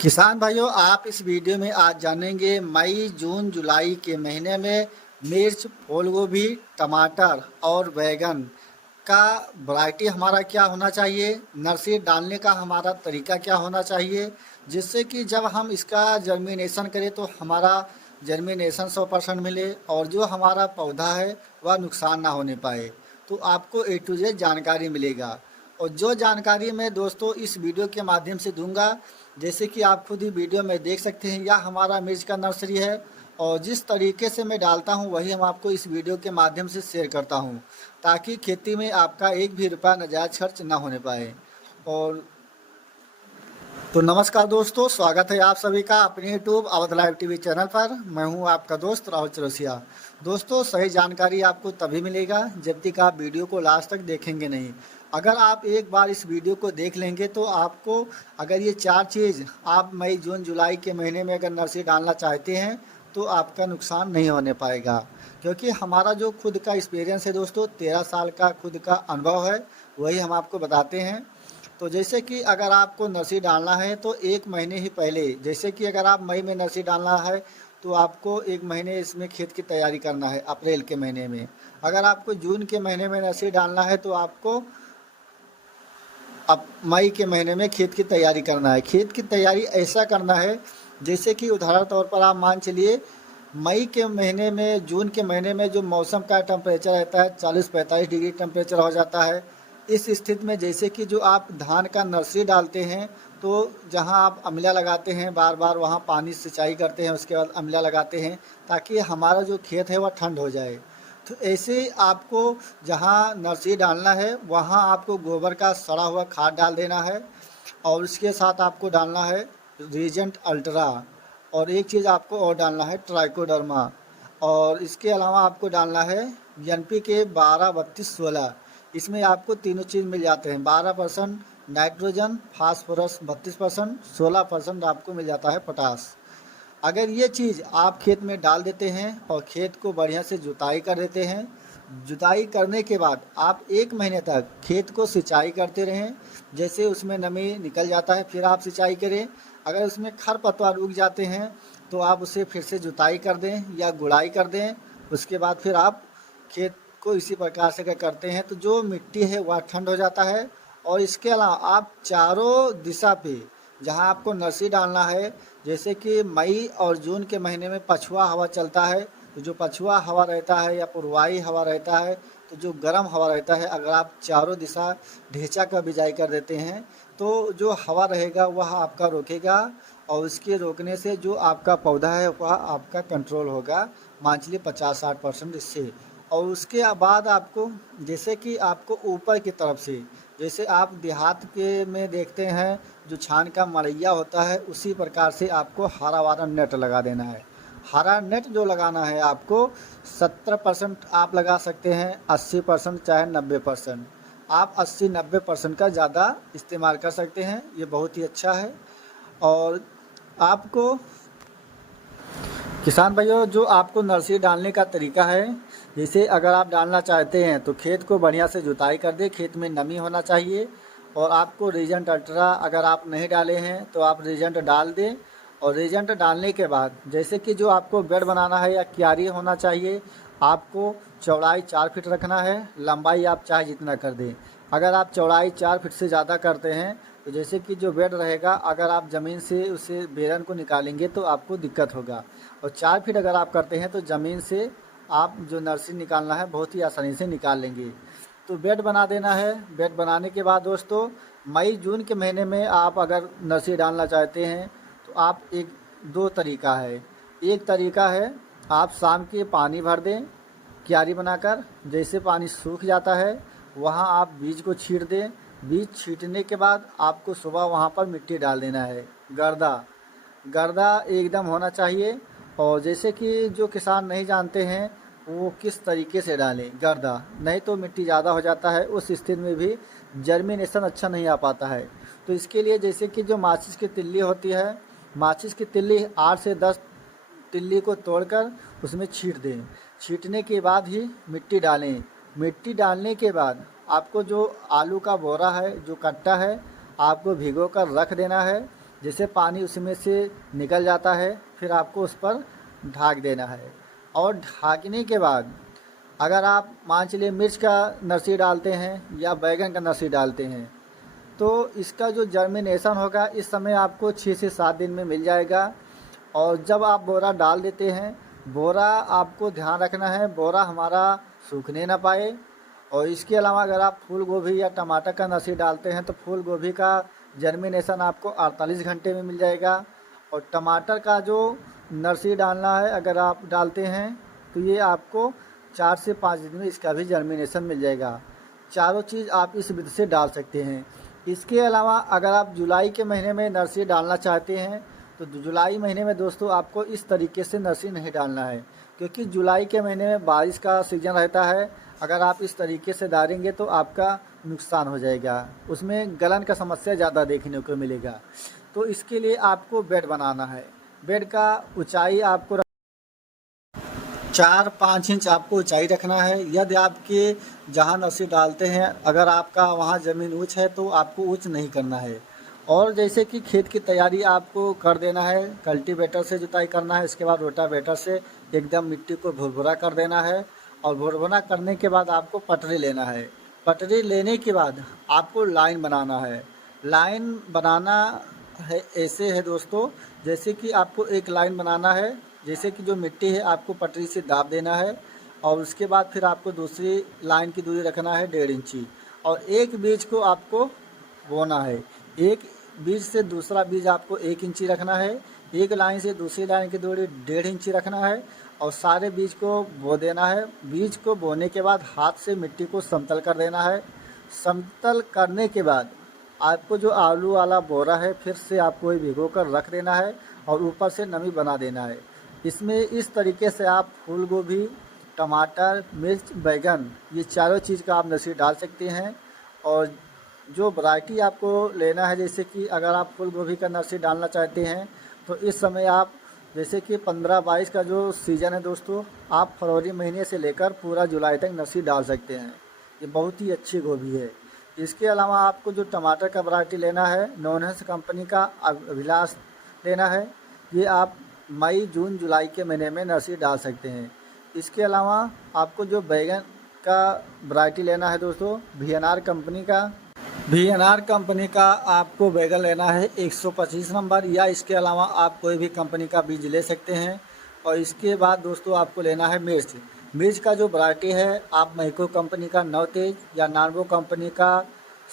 किसान भाइयों, आप इस वीडियो में आज जानेंगे मई जून जुलाई के महीने में मिर्च, फूल गोभी, टमाटर और बैगन का वैरायटी हमारा क्या होना चाहिए, नर्सरी डालने का हमारा तरीका क्या होना चाहिए, जिससे कि जब हम इसका जर्मिनेशन करें तो हमारा जर्मिनेशन 100% मिले और जो हमारा पौधा है वह नुकसान ना होने पाए। तो आपको ए टू जेड जानकारी मिलेगा। और जो जानकारी मैं दोस्तों इस वीडियो के माध्यम से दूंगा, जैसे कि आप खुद ही वीडियो में देख सकते हैं, यह हमारा मिर्च का नर्सरी है और जिस तरीके से मैं डालता हूं वही हम आपको इस वीडियो के माध्यम से शेयर करता हूं, ताकि खेती में आपका एक भी रुपया नाजायज़ खर्च ना होने पाए। और तो नमस्कार दोस्तों, स्वागत है आप सभी का अपने YouTube Awadh live TV channel पर। मैं हूं आपका दोस्त राहुल चौरसिया। दोस्तों, सही जानकारी आपको तभी मिलेगा जब तक आप वीडियो को लास्ट तक देखेंगे नहीं। अगर आप एक बार इस वीडियो को देख लेंगे तो आपको, अगर ये चार चीज़ आप मई जून जुलाई के महीने में अगर नर्सरी डालना चाहते हैं तो आपका नुकसान नहीं होने पाएगा। क्योंकि हमारा जो खुद का एक्सपीरियंस है दोस्तों, 13 साल का खुद का अनुभव है, वही हम आपको बताते हैं। तो जैसे कि अगर आपको नर्सरी डालना है तो एक महीने ही पहले, जैसे कि अगर आप मई में नर्सरी डालना है तो आपको एक महीने इसमें खेत की तैयारी करना है अप्रैल के महीने में। अगर आपको जून के महीने में नर्सरी डालना है तो आपको अब मई के महीने में खेत की तैयारी करना है। खेत की तैयारी ऐसा करना है जैसे कि उदाहरण तौर पर आप मान चलिए, मई के महीने में, जून के महीने में जो मौसम का टेम्परेचर रहता है 40-45 डिग्री टेम्परेचर हो जाता है। इस स्थिति में जैसे कि जो आप धान का नर्सरी डालते हैं तो जहां आप अमला लगाते हैं, बार बार वहां पानी सिंचाई करते हैं, उसके बाद अमला लगाते हैं ताकि हमारा जो खेत है वह ठंड हो जाए। तो ऐसे आपको जहाँ नर्सरी डालना है वहाँ आपको गोबर का सड़ा हुआ खाद डाल देना है और उसके साथ आपको डालना है रीजेंट अल्ट्रा, और एक चीज़ आपको और डालना है ट्राइकोडर्मा, और इसके अलावा आपको डालना है NPK 12-32-16। इसमें आपको तीनों चीज़ मिल जाते हैं। 12% नाइट्रोजन, फास्फोरस 32%, 16% आपको मिल जाता है पोटास। अगर ये चीज़ आप खेत में डाल देते हैं और खेत को बढ़िया से जुताई कर देते हैं, जुताई करने के बाद आप एक महीने तक खेत को सिंचाई करते रहें। जैसे उसमें नमी निकल जाता है फिर आप सिंचाई करें। अगर उसमें खरपतवार उग जाते हैं तो आप उसे फिर से जुताई कर दें या गुड़ाई कर दें। उसके बाद फिर आप खेत को इसी प्रकार से करते हैं तो जो मिट्टी है वह ठंड हो जाता है। और इसके अलावा आप चारों दिशा पे जहां आपको नर्सरी डालना है, जैसे कि मई और जून के महीने में पछुआ हवा चलता है, तो जो पछुआ हवा रहता है या पूर्वाई हवा रहता है, तो जो गर्म हवा रहता है, अगर आप चारों दिशा ढेंचा का बिजाई कर देते हैं तो जो हवा रहेगा वह आपका रोकेगा और उसके रोकने से जो आपका पौधा है वह आपका कंट्रोल होगा, मान चलिए 50-60% इससे। और उसके बाद आपको, जैसे कि आपको ऊपर की तरफ से, जैसे आप देहात के में देखते हैं जो छान का मड़ैया होता है, उसी प्रकार से आपको हरा वाला नेट लगा देना है। हरा नेट जो लगाना है आपको 70% आप लगा सकते हैं, 80% चाहे 90%। आप 80-90% का ज़्यादा इस्तेमाल कर सकते हैं, ये बहुत ही अच्छा है। और आपको किसान भाइयों, जो आपको नर्सरी डालने का तरीका है, जैसे अगर आप डालना चाहते हैं तो खेत को बढ़िया से जुताई कर दें, खेत में नमी होना चाहिए। और आपको रीजेंट अल्ट्रा अगर आप नहीं डाले हैं तो आप रीजेंट डाल दें। और रीजेंट डालने के बाद जैसे कि जो आपको बेड बनाना है या क्यारी होना चाहिए, आपको चौड़ाई 4 फीट रखना है, लंबाई आप चाहे जितना कर दें। अगर आप चौड़ाई 4 फीट से ज़्यादा करते हैं तो जैसे कि जो बेड रहेगा, अगर आप ज़मीन से उसे बेरन को निकालेंगे तो आपको दिक्कत होगा। और 4 फीट अगर आप करते हैं तो ज़मीन से आप जो नर्सरी निकालना है बहुत ही आसानी से निकाल लेंगे। तो बेड बना देना है। बेड बनाने के बाद दोस्तों, मई जून के महीने में आप अगर नर्सरी डालना चाहते हैं तो आप एक दो तरीका है। एक तरीका है, आप शाम के पानी भर दें क्यारी बनाकर, जैसे पानी सूख जाता है वहाँ आप बीज को छींट दें। बीज छींटने के बाद आपको सुबह वहाँ पर मिट्टी डाल देना है। गर्दा गर्दा एकदम होना चाहिए। और जैसे कि जो किसान नहीं जानते हैं वो किस तरीके से डालें गर्दा, नहीं तो मिट्टी ज़्यादा हो जाता है, उस स्थिति में भी जर्मिनेशन अच्छा नहीं आ पाता है। तो इसके लिए जैसे कि जो माचिस की तिल्ली होती है, माचिस की तिल्ली 8 से 10 तिल्ली को तोड़कर उसमें छींट दें। छींटने के बाद ही मिट्टी डालें। मिट्टी डालने के बाद आपको जो आलू का बोरा है, जो कट्टा है, आपको भिगो कर रख देना है। जैसे पानी उसमें से निकल जाता है, फिर आपको उस पर ढक देना है। और ढकने के बाद अगर आप मान चलिए मिर्च का नर्सरी डालते हैं या बैंगन का नर्सरी डालते हैं, तो इसका जो जर्मिनेशन होगा इस समय आपको 6 से 7 दिन में मिल जाएगा। और जब आप बोरा डाल देते हैं, बोरा आपको ध्यान रखना है बोरा हमारा सूखने ना पाए। और इसके अलावा अगर आप फूल गोभी या टमाटर का नर्सरी डालते हैं तो फूल गोभी का जर्मिनेशन आपको 48 घंटे में मिल जाएगा। और टमाटर का जो नर्सरी डालना है अगर आप डालते हैं तो ये आपको 4 से 5 दिन में इसका भी जर्मिनेशन मिल जाएगा। चारों चीज़ आप इस विधि से डाल सकते हैं। इसके अलावा अगर आप जुलाई के महीने में नर्सरी डालना चाहते हैं तो जुलाई महीने में दोस्तों आपको इस तरीके से नर्सरी नहीं डालना है, क्योंकि जुलाई के महीने में बारिश का सीज़न रहता है। अगर आप इस तरीके से डालेंगे तो आपका नुकसान हो जाएगा, उसमें गलन का समस्या ज़्यादा देखने को मिलेगा। तो इसके लिए आपको बेड बनाना है। बेड का ऊंचाई आपको 4-5 इंच आपको ऊंचाई रखना है। यदि आपके जहाँ नर्सरी डालते हैं अगर आपका वहाँ ज़मीन ऊंच है तो आपको ऊंच नहीं करना है। और जैसे कि खेत की तैयारी आपको कर देना है, कल्टीवेटर से जुताई करना है, इसके बाद रोटावेटर से एकदम मिट्टी को भुरभुरा कर देना है। और भुरभुरा करने के बाद आपको पटरी लेना है। पटरी लेने के बाद आपको लाइन बनाना है। लाइन बनाना है ऐसे है दोस्तों, जैसे कि आपको एक लाइन बनाना है, जैसे कि जो मिट्टी है आपको पटरी से दाब देना है। और उसके बाद फिर आपको दूसरी लाइन की दूरी रखना है 1.5 इंची। और एक बीज को आपको बोना है। एक बीज से दूसरा बीज आपको 1 इंची रखना है। एक लाइन से दूसरी लाइन की दूरी 1.5 इंची रखना है। और सारे बीज को बो देना है। बीज को बोने के बाद हाथ से मिट्टी को समतल कर देना है। समतल करने के बाद आपको जो आलू वाला बोरा है फिर से आपको ये भिगो कर रख देना है और ऊपर से नमी बना देना है। इसमें इस तरीके से आप फूल गोभी, टमाटर, मिर्च, बैंगन ये चारों चीज़ का आप नर्सरी डाल सकते हैं। और जो वैरायटी आपको लेना है, जैसे कि अगर आप फूल गोभी का नर्सरी डालना चाहते हैं तो इस समय आप जैसे कि 15-22 का जो सीज़न है दोस्तों, आप फरवरी महीने से लेकर पूरा जुलाई तक नर्सरी डाल सकते हैं। ये बहुत ही अच्छी गोभी है। इसके अलावा आपको जो टमाटर का वैरायटी लेना है, नॉनहस कंपनी का अभिलाष लेना है। ये आप मई, जून, जुलाई के महीने में नर्सरी डाल सकते हैं। इसके अलावा आपको जो बैंगन का वैरायटी लेना है दोस्तों, वी.एन.आर. कंपनी का आपको बैगन लेना है 125 नंबर, या इसके अलावा आप कोई भी कंपनी का बीज ले सकते हैं। और इसके बाद दोस्तों आपको लेना है मिर्च का जो वैरायटी है आप मैको कंपनी का 9 तेज या नार्बो कंपनी का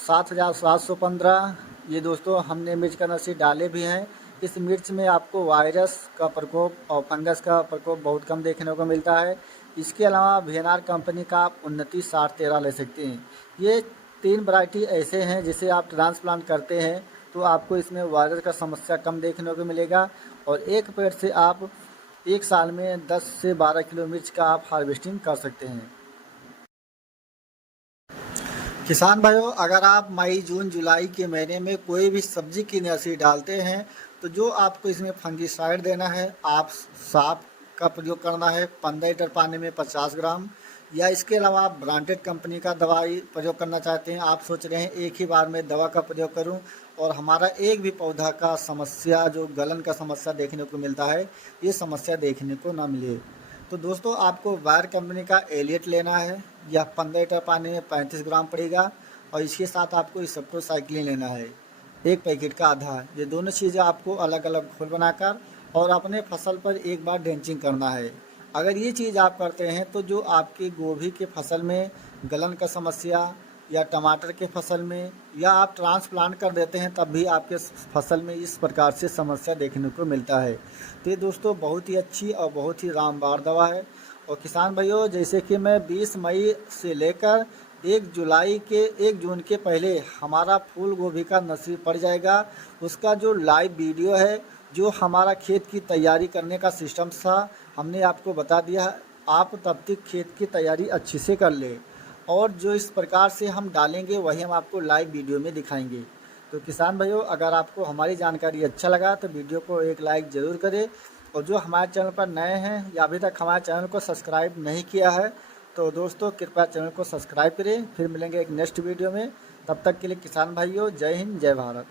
7715, ये दोस्तों हमने मिर्च का नर्सरी डाले भी हैं। इस मिर्च में आपको वायरस का प्रकोप और फंगस का प्रकोप बहुत कम देखने को मिलता है। इसके अलावा वी.एन.आर. कंपनी का आप 296013 ले सकते हैं। ये 3 वैरायटी ऐसे हैं जिसे आप ट्रांसप्लांट करते हैं तो आपको इसमें वायरस का समस्या कम देखने को मिलेगा। और एक पेड़ से आप एक साल में 10 से 12 किलो मिर्च का आप हार्वेस्टिंग कर सकते हैं। किसान भाइयों, अगर आप मई, जून, जुलाई के महीने में कोई भी सब्जी की नर्सरी डालते हैं तो जो आपको इसमें फंगिसाइड देना है, आप साफ का प्रयोग करना है 15 लीटर पानी में 50 ग्राम, या इसके अलावा आप ब्रांडेड कंपनी का दवाई प्रयोग करना चाहते हैं, आप सोच रहे हैं एक ही बार में दवा का प्रयोग करूं और हमारा एक भी पौधा का समस्या जो गलन का समस्या देखने को मिलता है ये समस्या देखने को ना मिले, तो दोस्तों आपको वायर कंपनी का एलियट लेना है। यह 15 लीटर पानी में 35 ग्राम पड़ेगा। और इसके साथ आपको इस सबको साइक्लिन लेना है, एक पैकेट का आधा। ये दोनों चीज़ें आपको अलग अलग घोल बनाकर और अपने फसल पर एक बार ड्रेंचिंग करना है। अगर ये चीज़ आप करते हैं तो जो आपकी गोभी के फसल में गलन का समस्या या टमाटर के फसल में या आप ट्रांसप्लांट कर देते हैं तब भी आपके फसल में इस प्रकार से समस्या देखने को मिलता है। तो ये दोस्तों बहुत ही अच्छी और बहुत ही रामबार दवा है। और किसान भाइयों, जैसे कि मैं 20 मई से लेकर 1 जून के पहले हमारा फूल गोभी का नर्सरी पड़ जाएगा, उसका जो लाइव वीडियो है, जो हमारा खेत की तैयारी करने का सिस्टम था, हमने आपको बता दिया। आप तब तक खेत की तैयारी अच्छे से कर ले और जो इस प्रकार से हम डालेंगे वही हम आपको लाइव वीडियो में दिखाएंगे। तो किसान भाइयों, अगर आपको हमारी जानकारी अच्छा लगा तो वीडियो को एक लाइक ज़रूर करें। और जो हमारे चैनल पर नए हैं या अभी तक हमारे चैनल को सब्सक्राइब नहीं किया है तो दोस्तों कृपया चैनल को सब्सक्राइब करें। फिर मिलेंगे एक नेक्स्ट वीडियो में, तब तक के लिए किसान भाइयों जय हिंद, जय भारत।